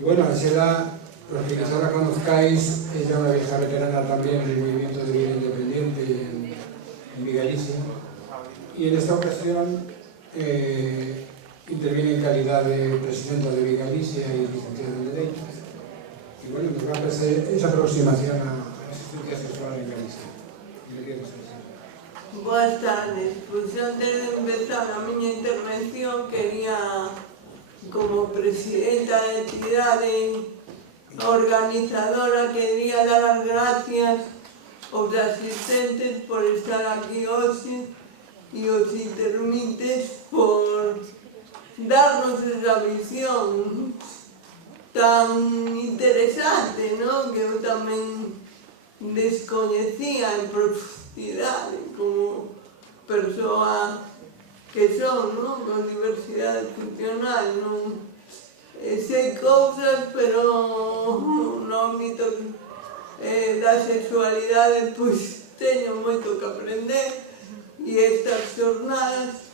Y bueno, Anxela, los que quizá la conozcáis, es ya una vieja veterana también del movimiento de vida independiente en Vigalicia. Y en esta ocasión interviene en calidad de presidenta de Vigalicia y licenciada en Derecho. Y bueno, nos va a hacer esa aproximación a la asistencia sexual en Galicia. Boas tardes. Pois antes de empezar a miña intervención quería, como presidenta da entidade organizadora, quería dar as gracias aos asistentes por estar aquí hoxe e os intermites por darnos esa visión tan interesante, non? Que eu tamén descoñecía en profundidade como persoa que son, non? Con diversidade funcional, non? Sei cousas, pero no ámbito da sexualidade pois teño moito que aprender e estas jornadas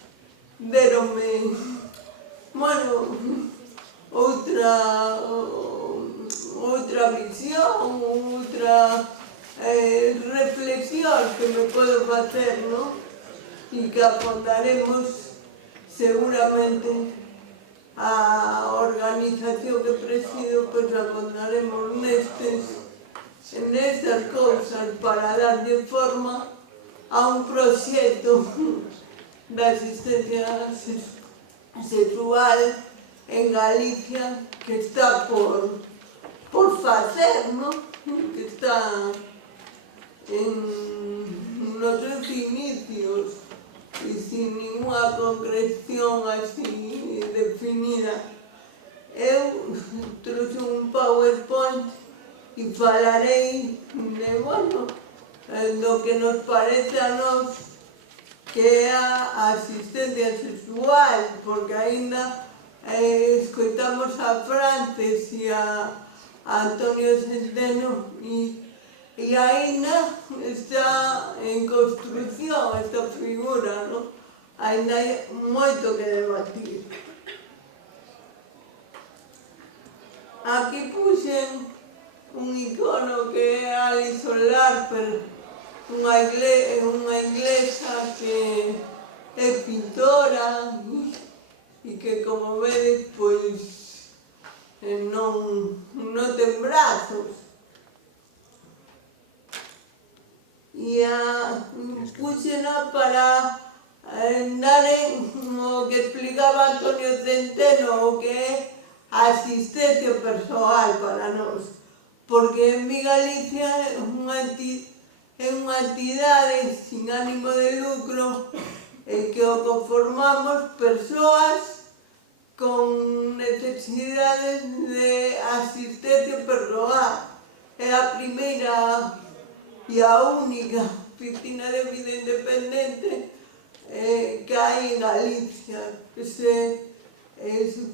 deronme, bueno, outra visión, outra reflexión que me podo facer, non? E que afondaremos seguramente a organización que presido, pois afondaremos nestas cousas para darlle forma a un proxecto da asistencia sexual en Galicia que está por facer, non? Que está nos seus inicios e sin ninguna concreción así definida. Eu trouxe un PowerPoint e falarei de, bueno, do que nos parece a nós que é a asistencia sexual, porque aínda escoitamos a Frances e a Antonio Centeno e aínda está en construción esta figura, non? Aínda hai moito que debatir. Aquí puxen un icono que é Alison Larper, unha inglesa que é pintora e que, como vedes, pois non ten brazos. E puxena para dar o que explicaba Antonio Centeno, o que é a asistencia persoal para nós, porque en Vigalicia é unha entidade sin ánimo de lucro que o conformamos persoas con necesidades de asistencia persoal. É a primeira e a única oficina de vida independente que hai en Galicia, que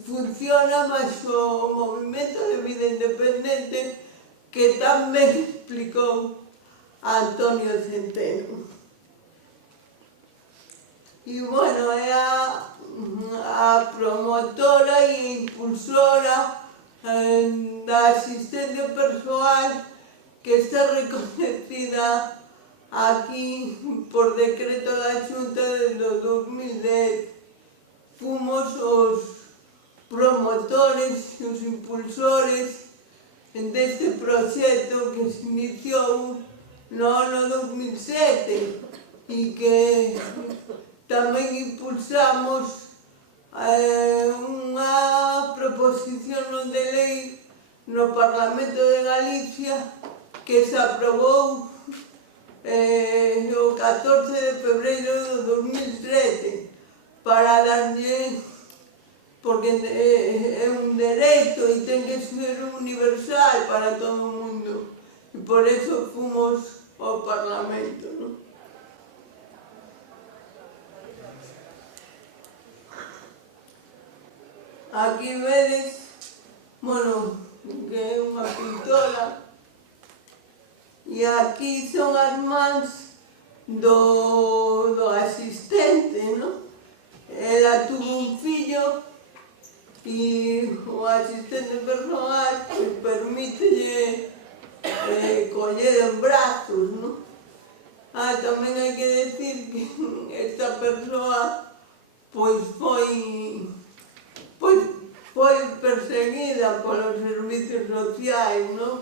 funciona baixo o movimento de vida independente que tamén explicou Antonio Centeno. E, bueno, é a promotora e impulsora da asistencia persoal que está reconocida aquí por decreto da Xunta desde o 2010. Fomos os promotores e os impulsores deste proxecto que se iniciou no ano 2007 e que tamén impulsamos unha proposición de lei no Parlamento de Galicia que se aprobou o 14 de febreiro do 2007 para darlle, porque é un dereito e ten que ser universal para todo o mundo, e por eso fomos ao Parlamento, non? Aquí vedes, bueno, que é unha pintora, e aquí son as mans do asistente, non? Ela tuvo un fillo e o asistente persoal permite coller en brazos, ¿no? Tamén hai que decir que esta persoa pois foi perseguida polos servicios sociais, ¿no?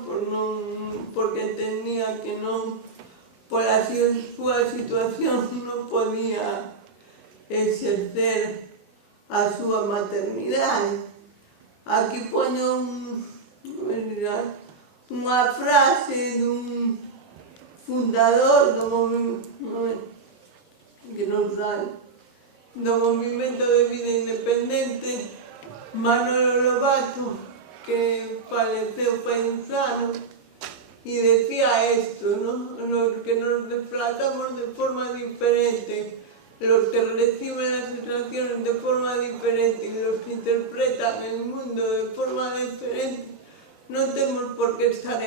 Porque entendía que non, pola súa situación, non podía exercer a súa maternidade. Aquí poño unha frase dun fundador do Movimento de Vida Independente, Manolo Lobato, que faleceu fai uns anos, y decía esto, ¿no? Los que nos desplazamos de forma diferente, los que reciben las situaciones de forma diferente y los que interpretan el mundo de forma diferente, no tenemos por qué estar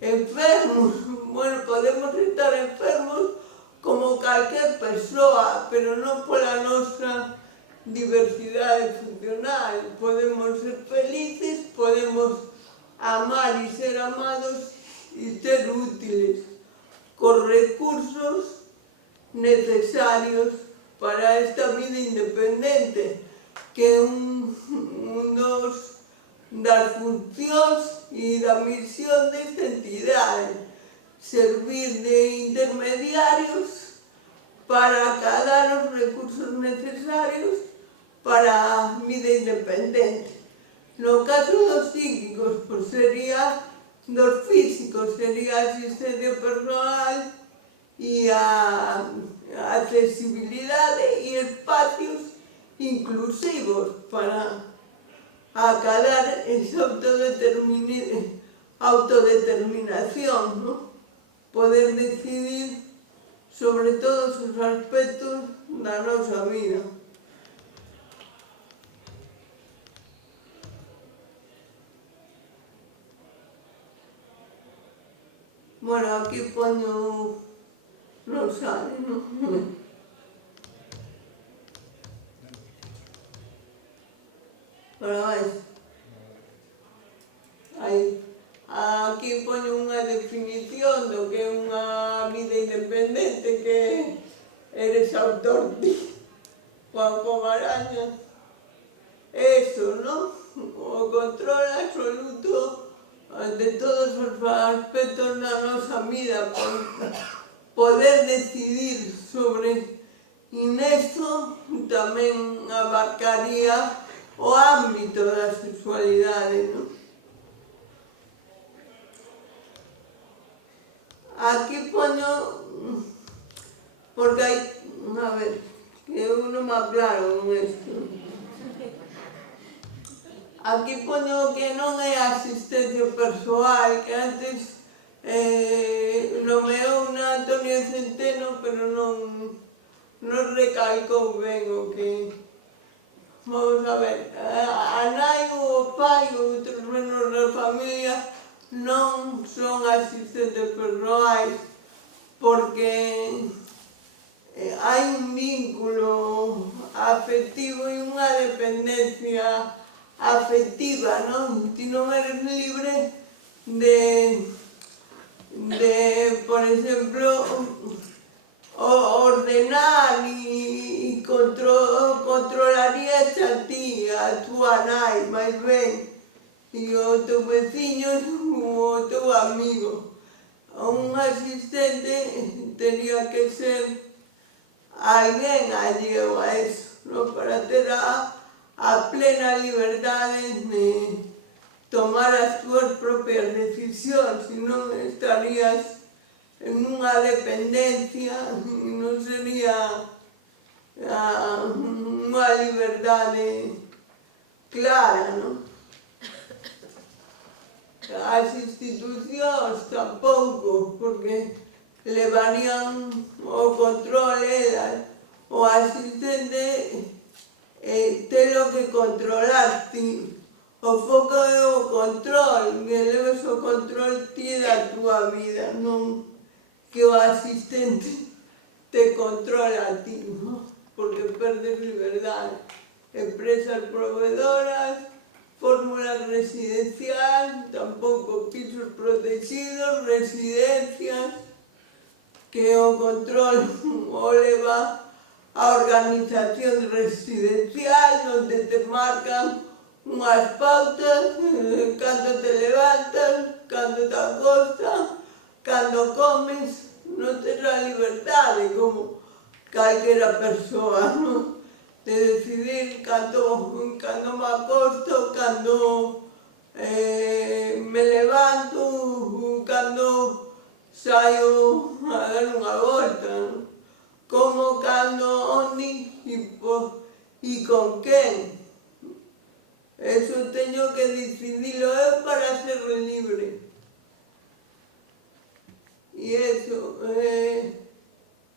enfermos. Bueno, podemos estar enfermos como cualquier persoa, pero non pola nosa diversidade funcional. Podemos ser felices, podemos amar y ser amados y ser útiles, con recursos necesarios para esta vida independente, que das funcións e da misión desta entidade, servir de intermediarios para acadar os recursos necesarios para a vida independente. No caso dos psíquicos, pues dos físicos, sería a asistencia persoal e a accesibilidade e espacios inclusivos para acadar esa autodeterminación, ¿no? Poder decidir sobre todos os aspectos da nosa vida. Bueno, aquí poño, non sale, non? Pero aquí poño unha definición do que é unha vida independente, que eres autor ti, Juan Pomaraña. Eso, ¿no? O control absoluto de todos os aspectos da nosa vida, poder decidir sobre. E nesto tamén abarcaría o ámbito da sexualidade, ¿no? Aquí poño, porque hai, a ver, que eu non me aclaro con isto. Aquí poño que non é asistencia persoal, que antes nomeou na Antonio Centeno, pero non recalcou ben o que... Vamos a ver, a nai ou o pai ou outros membros da familia non son asistentes persoais, porque hai un vínculo afectivo e unha dependencia afectiva, non? Ti non eres libre de por exemplo, ordenar e controlarías a ti, a túa nai, máis ben, e o teu veciño ou o teu amigo. Un asistente tería que ser alguén alleo a eso, ¿no? Para ter a plena liberdade de tomar as túas propias decisións, se non estarías en unha dependencia, non sería unha liberdade clara, non? As institucións tampouco, porque levarían o control elas. O asistente telo que controlar ti. O foco é o control, que leves o control ti da túa vida, non que o asistente te controla a ti, ¿no? Porque perdes liberdade. Empresas proveedoras, fórmula residencial, tampouco pisos protegidos, residencias, que o control o leva a organización residencial, onde te marcan unhas pautas, cando te levantas, cando te acostas, cando comes, non tes a liberdade como calquera persoa, non? De decidir cando me acosto, cando me levanto, cando saio a dar unha volta, non? Como, cando, onde e con quen. Eso teño que decidilo eu para ser libre. E eso,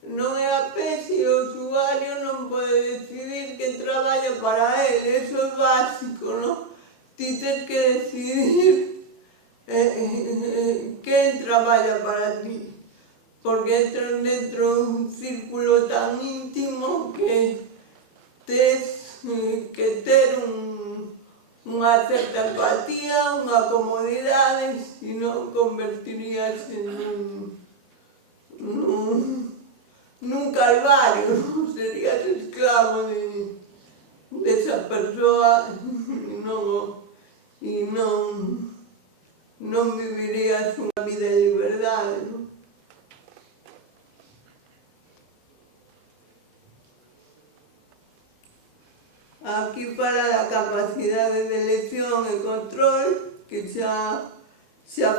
non é a pese, o usuario non pode decidir que traballa para él, eso é básico, non? Ti tens que decidir quen traballa para ti, porque entras dentro dun círculo tan íntimo que tes que ter unha certa empatía, unha comodidade, senón convertirías nun calvario, serías esclavo desa persoa e non vivirías unha vida de liberdade, non? Aquí fala da capacidade de elección e control, que xa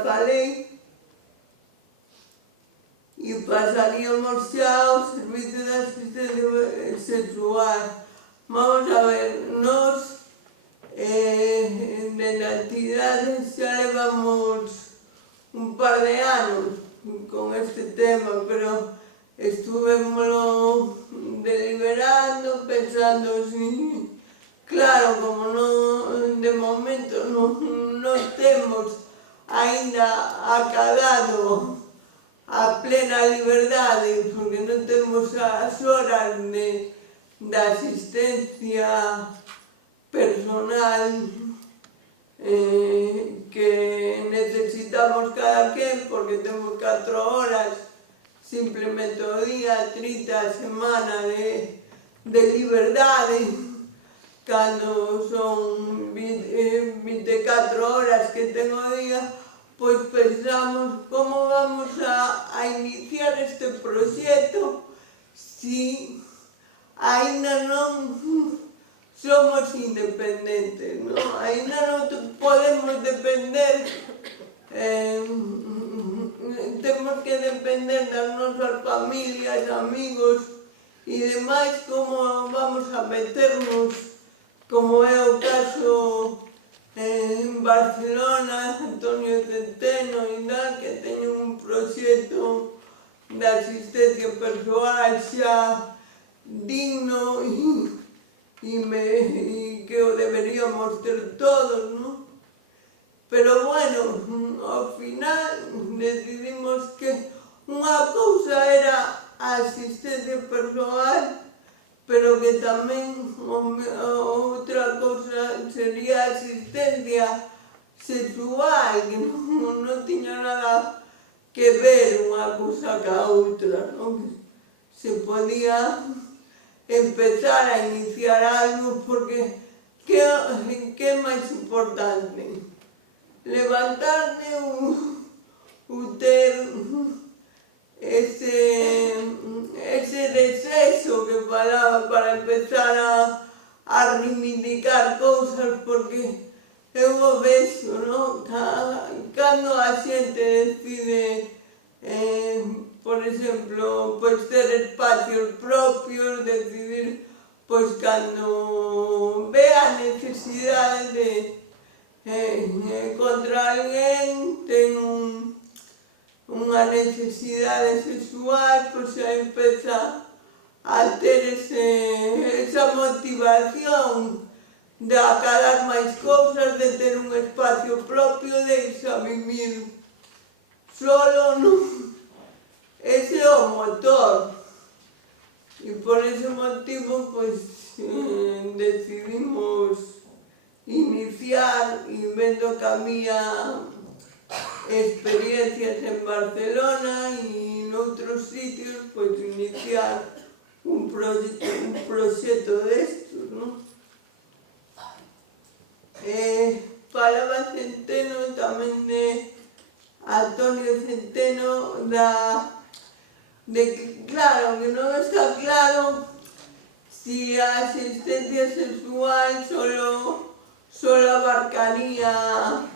falei, e pasaríamos xa ao servicio de asistencia sexual. Vamos a ver, nos na entidade xa levamos un par de anos con este tema, pero estuvemoslo deliberando, pensando si... Claro, como de momento non temos aínda acadado a plena liberdade, porque non temos as horas da asistencia personal que necesitamos cada quen, porque temos 4 horas simplemente o día, 30 a semana de liberdade, cando son 24 horas que tengo o día, pois pensamos como vamos a iniciar este proxecto si aínda non somos independentes, non? Aínda non podemos depender, temos que depender das nosas familias, amigos e demais. Como vamos a meternos, como é o caso en Barcelona, Antonio Centeno e tal, que teñen un proxecto de asistencia persoal xa digno e que o deberíamos ter todos, non? Pero bueno, ao final decidimos que unha cousa era a asistencia persoal, pero que tamén outra cousa sería a asistencia sexual, que non tiña nada que ver unha cousa ca outra, non? Se podía empezar a iniciar algo, porque que é máis importante? Levantarte ou ter ese desexo que falaba para empezar a reivindicar cousas, porque eu o vexo, non? Cando a xente decide, por exemplo, pois ter espacios propios, decidir, pois cando ve a necesidade de contra alguén, ten unha necesidade sexual, pois xa empeza a ter esa motivación de acadar máis cousas, de ter un espacio propio, de irse a vivir solo, non? Ese é o motor. E por ese motivo, pois, decidimos iniciar vendo que había experiencias en Barcelona e noutros sitios, pois iniciar un proxecto destos, non? Falaba Centeno tamén de Antonio Centeno de que, claro, que non está claro si a asistencia sexual solo abarcaría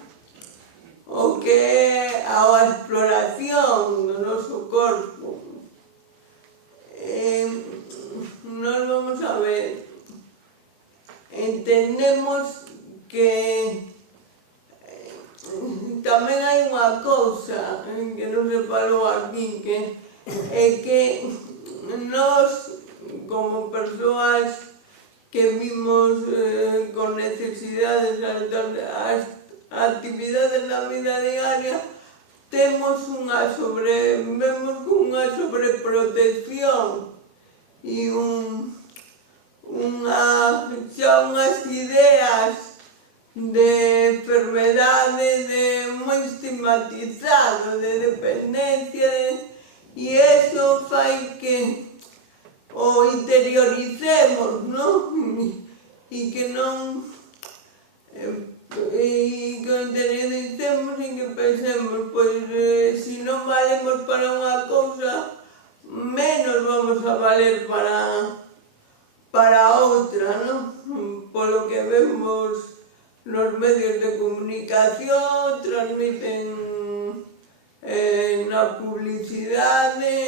o que é a exploración do noso corpo. Nós vamos a ver, entendemos que tamén hai unha cousa que non se falou aquí, que é que nós, como persoas que vimos con necesidades as actividades da vida diaria, vemos unha sobreprotección e unhas ideas de enfermedade moi estigmatizado, de dependencia, e iso fai que o interioricemos, non? E que non... E que o interioricemos e que pensemos, pois, se non valemos para unha cousa, menos vamos a valer para outra, non? Polo que vemos nos medios de comunicación, transmiten na publicidade,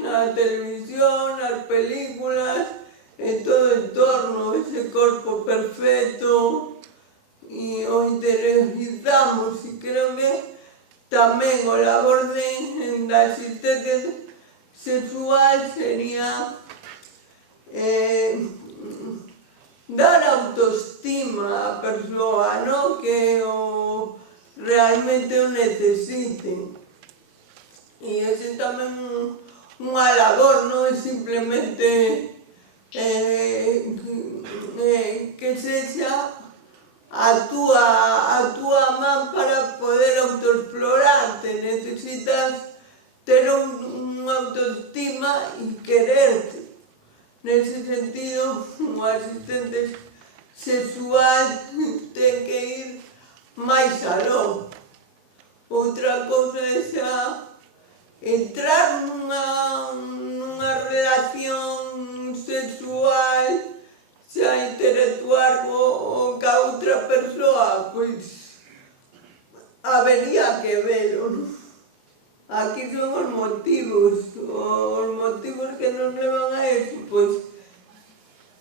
na televisión, nas películas, en todo o entorno, ese corpo perfecto, e o interiorizamos, e creo que tamén o labor da asistencia sexual sería dar autoestima á persoa, non? Que realmente o necesiten. E ese tamén unha labor, non é simplemente que sexa a túa man para poder autoexplorarte. Necesitas ter unha autoestima e quererte. Nese sentido, o asistente sexual ten que ir máis aló. Outra cousa é xa entrar nunha relación sexual, xa interactuar ca outra persoa, pois habería que velo, non? Aquí son os motivos que nos levan a eso, pois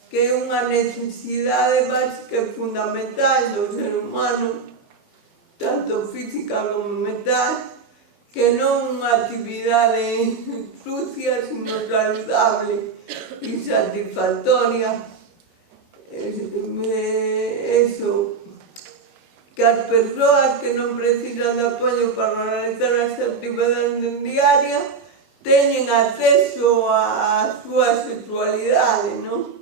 que é unha necesidade básica e fundamental do ser humano, tanto física como mental, que non unha actividade sucia, sino saludable e satisfactoria. Eso, que as persoas que non precisan de apoio para realizar as actividades diarias teñen acceso á súa sexualidade, non?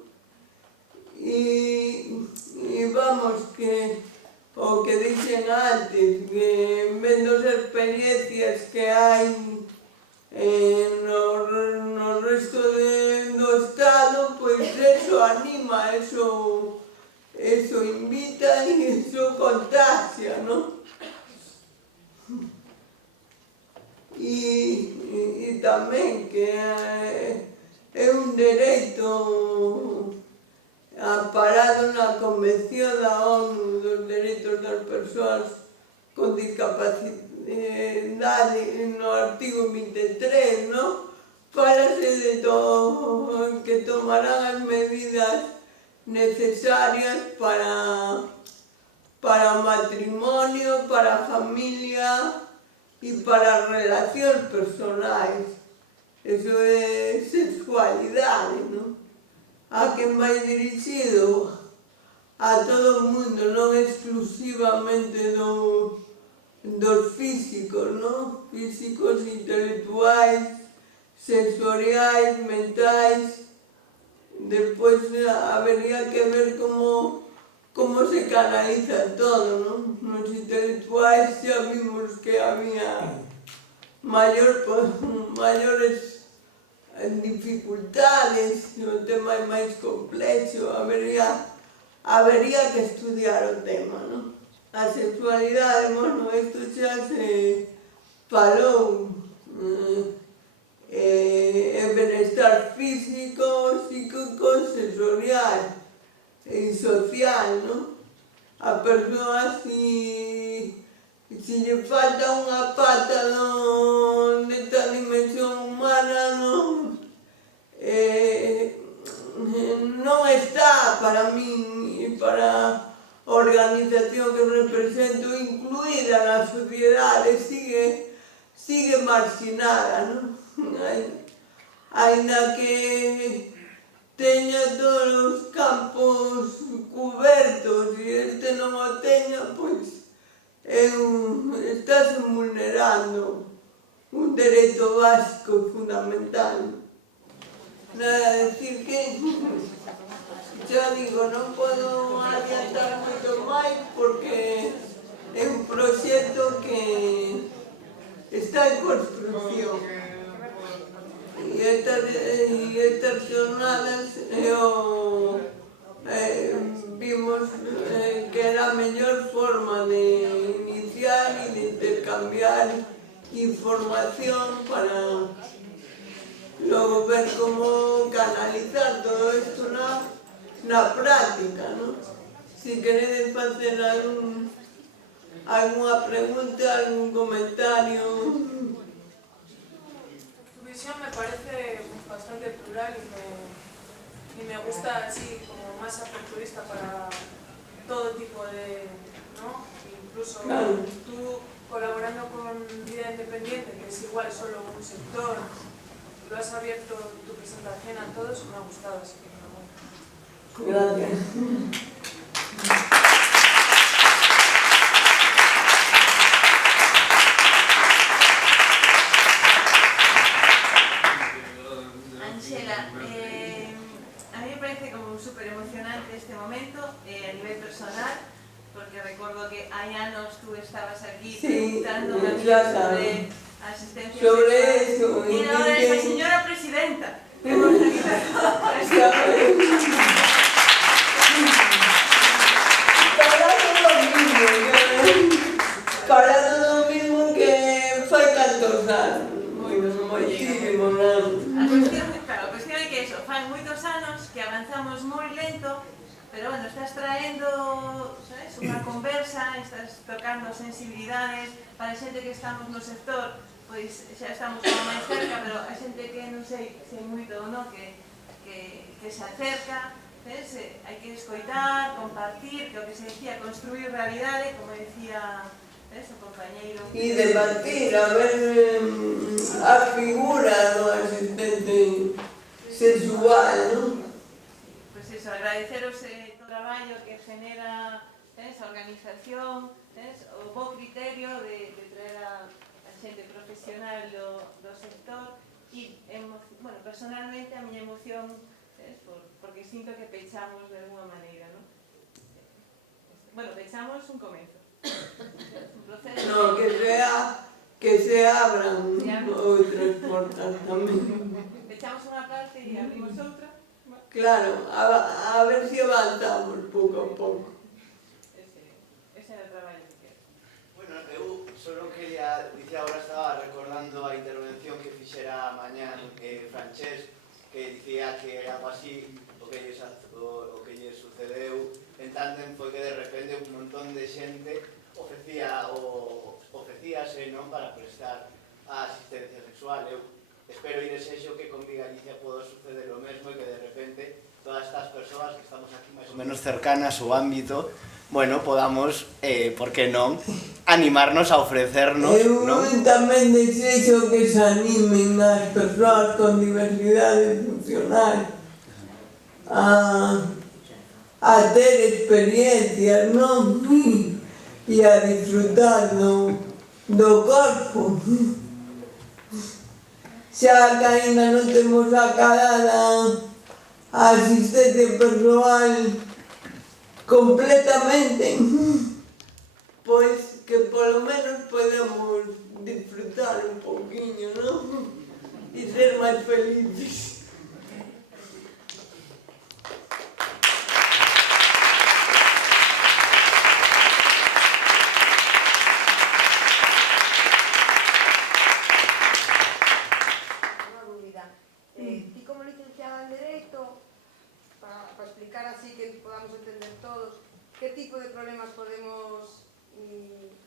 E vamos, que o que dixen antes, que vendo as experiencias que hai no resto do Estado, pois eso anima, eso invita e eso contagia, non? E tamén que é un dereito amparado na Convención da ONU dos Dereitos das Persoas con Discapacidade, no artigo 23, non? Fálase de que tomarán as medidas necesarias para o matrimonio, para a familia e para as relacións personais. Eso é sexualidade, non? A quen vai dirixido? A todo o mundo, non exclusivamente dos físicos, non? Físicos, intelectuais, sensoriais, mentais. Despois habería que ver como como se canaliza todo, ¿no? Nos intelectuais xa vimos que había maiores dificultades, o tema é máis complexo, habería que estudiar o tema, ¿no? A sexualidade, bueno, isto xa se falou, benestar físico, psíquico, sensorial e social, ¿no? A persoa si lle falta unha pata desta dimensión humana, non está para min e para a organización que represento incluída na sociedade, sigue marginada, non? Aínda que teña todos os campos cubertos e este non o teña, pois estás vulnerando un dereito básico fundamental. Nada, decir que xa digo, non podo adiantar moito máis porque é un proxecto que está en construcción. E estas jornadas vimos que era a mellor forma de iniciar e de intercambiar información para logo ver como canalizar todo isto na práctica, ¿no? Si queredes facer algunha pregunta, algún comentario. Me parece bastante plural y me gusta así como más aperturista para todo tipo de, ¿no? Incluso claro. Tú colaborando con Vida Independiente, que es igual solo un sector, lo has abierto tu presentación a todos, me ha gustado, así que enhorabuena. Gracias. Súper emocionante este momento a nivel personal, porque recuerdo que hai anos tú estabas aquí preguntando sobre asistencia sexual y ahora es la señora presidenta. Para todo o mismo que fai tantos anos, moitísimos anos. A cuestión é que eso, fai moitos anos que avanzamos moi lento, pero bueno, estás traendo, sabes, unha conversa, estás tocando sensibilidades para a xente que estamos no sector, pois xa estamos como máis cerca, pero a xente que non sei moito ou non, que se acerca, sabes, hai que escoitar, compartir, que o que se decía, construir realidade, como decía o compañeiro. E debatir, a ver a figura do asistente sexual, non? Pois iso, agradeceros o traballo que genera a organización, o bo criterio de traer a xente profesional do sector e, bueno, personalmente a miña emoción porque sinto que pechamos de alguma maneira, non? Bueno, pechamos un comezo. No, que se abran outras portas tamén. Pechamos unha parte e abrimos outra. Claro, a ver se avanzamos pouco a pouco. Ese era o traballo que quero. Bueno, eu solo quería, dicía agora estaba recordando a intervención que fixera mañán Francesc, que dicía que algo así o que lle sucedeu en Tandem foi que de repente un montón de xente ofrecíase, non, para prestar a asistencia sexual. Eu espero ir desexo que con Mi Galicia podo suceder o mesmo e que de repente todas estas persoas que estamos aquí máis ou menos cercanas ao ámbito, bueno, podamos, por que non, animarnos a ofrecernos, non? Eu tamén desexo que se animen as persoas con diversidade funcional a ter experiencias, non? E a disfrutar do corpo. Xa que ainda non temos acabada a asistencia persoal completamente, pois que polo menos podemos disfrutar un poquinho, non? E ser máis felices. Ti como licenciada en Dereito, para explicar así que podamos entender todos, que tipo de problemas podemos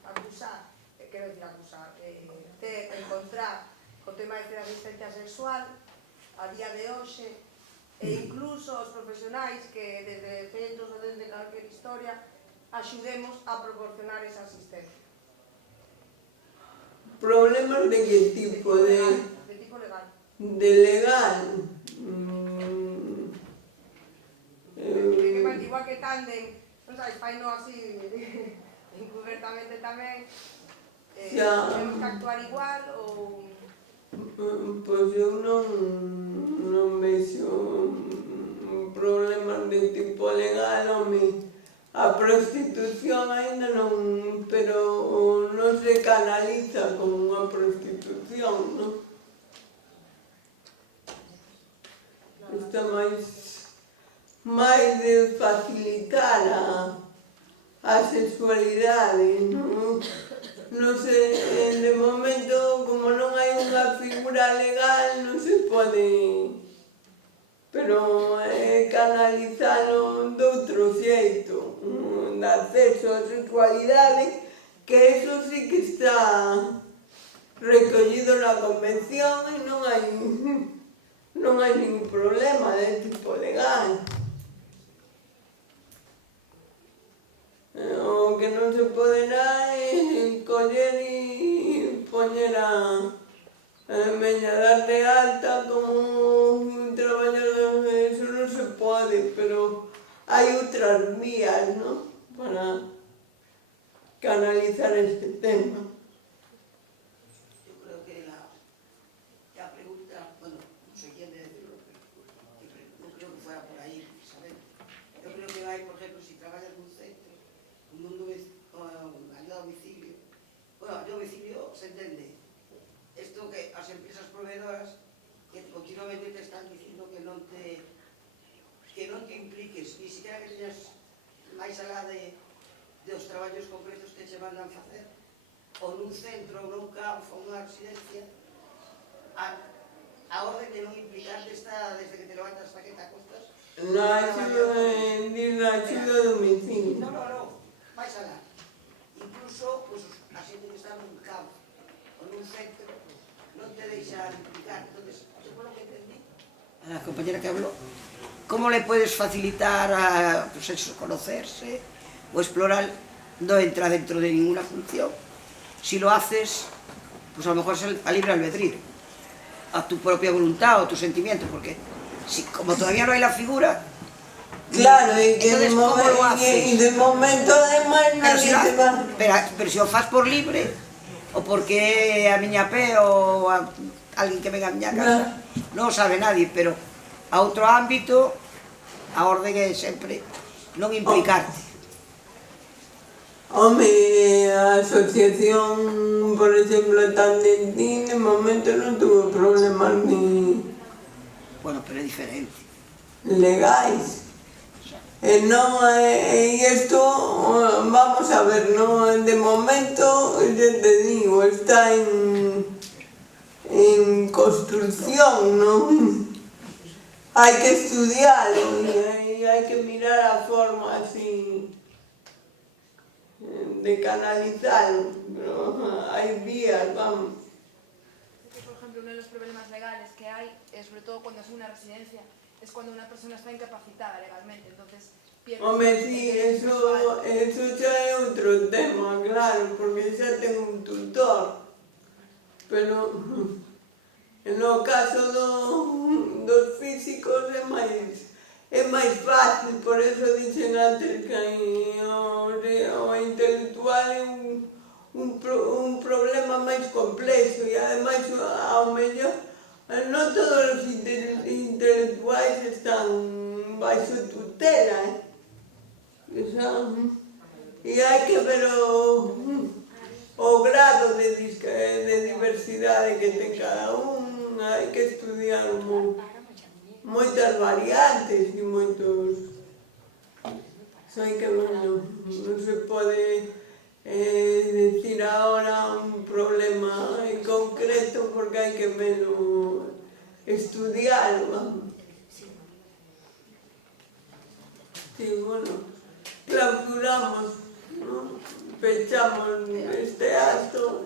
acusar, encontrar co tema de asistencia sexual a día de hoxe, e incluso os profesionais que desde centros ou desde calquer historia axudemos a proporcionar esa asistencia. Problemas de que tipo? De tipo legal. De legal. Igual que tanden, non sabes, faino así encubiertamente tamén, temos que actuar igual ou... Pois eu non vexo problemas de tipo legal, home, a prostitución aínda non, pero non se canaliza como unha prostitución, non? Está máis de facilitar a sexualidade, non? Non sei, de momento, como non hai unha figura legal, non se pode, pero canalizalo doutro xeito, de acceso á sexualidade, que eso sí que está recollido na Convención e non hai ningún problema de tipo legal. O que non se poderá é coller e poñer dar de alta como un traballador, eso non se pode, pero hai outras vías, non? Para canalizar este tema. Yo creo que la pregunta, bueno, no sé quién de decirlo, pero no creo que fuera por ahí, ¿sabes? Yo creo que hay, por ejemplo, si trabajas en un centro, ayuda a domicilio, bueno, ayuda a domicilio se entiende. Esto que las empresas proveedoras que continuamente te están diciendo que non te impliques, ni siquiera que teñas máis alá de os traballos concretos que che mandan facer, ou nun centro, ou nun campo, ou nunha residencia, a orden de non implicarte está desde que te levantas hasta que te acostas. Na axuda a domicilio. No, máis alá. Incluso, pues, a xente que está nun campo ou nun centro, non te deixan implicar. Entonces, yo por lo que entendí, a la compañera que habló, ¿cómo le puedes facilitar a pues eso, conocerse o explorar? No entra dentro de ninguna función. Si lo haces, pues a lo mejor es a libre albedrío, a tu propia voluntad o tu sentimiento, porque si, como todavía no hay la figura, claro, e que entonces, ¿cómo lo haces? de momento además nadie te va... Pero si o faz por libre, o porque a miña pé ou a alguén que venga a miña casa, non o sabe nadie, pero a outro ámbito, a orden é sempre non implicarte. Home, a asociación, por exemplo, Tandentín, de momento non tuvo problemas ni Bueno, pero é diferente. legais. E non, e isto, vamos a ver, non, de momento, yo te digo, está en construcción, non? Hai que estudiarlo e hai que mirar a forma así de canalizarlo, pero hay vías, vamos. Por ejemplo, uno de los problemas legales que hay, sobre todo cuando es una residencia, es cuando una persona está incapacitada legalmente, entonces pierde... Hombre, sí, eso xa é outro tema, claro, porque xa ten un tutor, pero no caso dos físicos é máis fácil, por eso dixen antes que o intelectual é un problema máis complexo e ademais ao mellor non todos os intelectuais están baixo tutela, esa E hai que ver o grado de diversidade que ten cada un, hai que estudiar moitas variantes e moitos... Sei que non se pode decir ahora un problema en concreto porque hai que verlo, estudiarlo. Sí, bueno, clausuramos, ¿no? Pechamos este acto.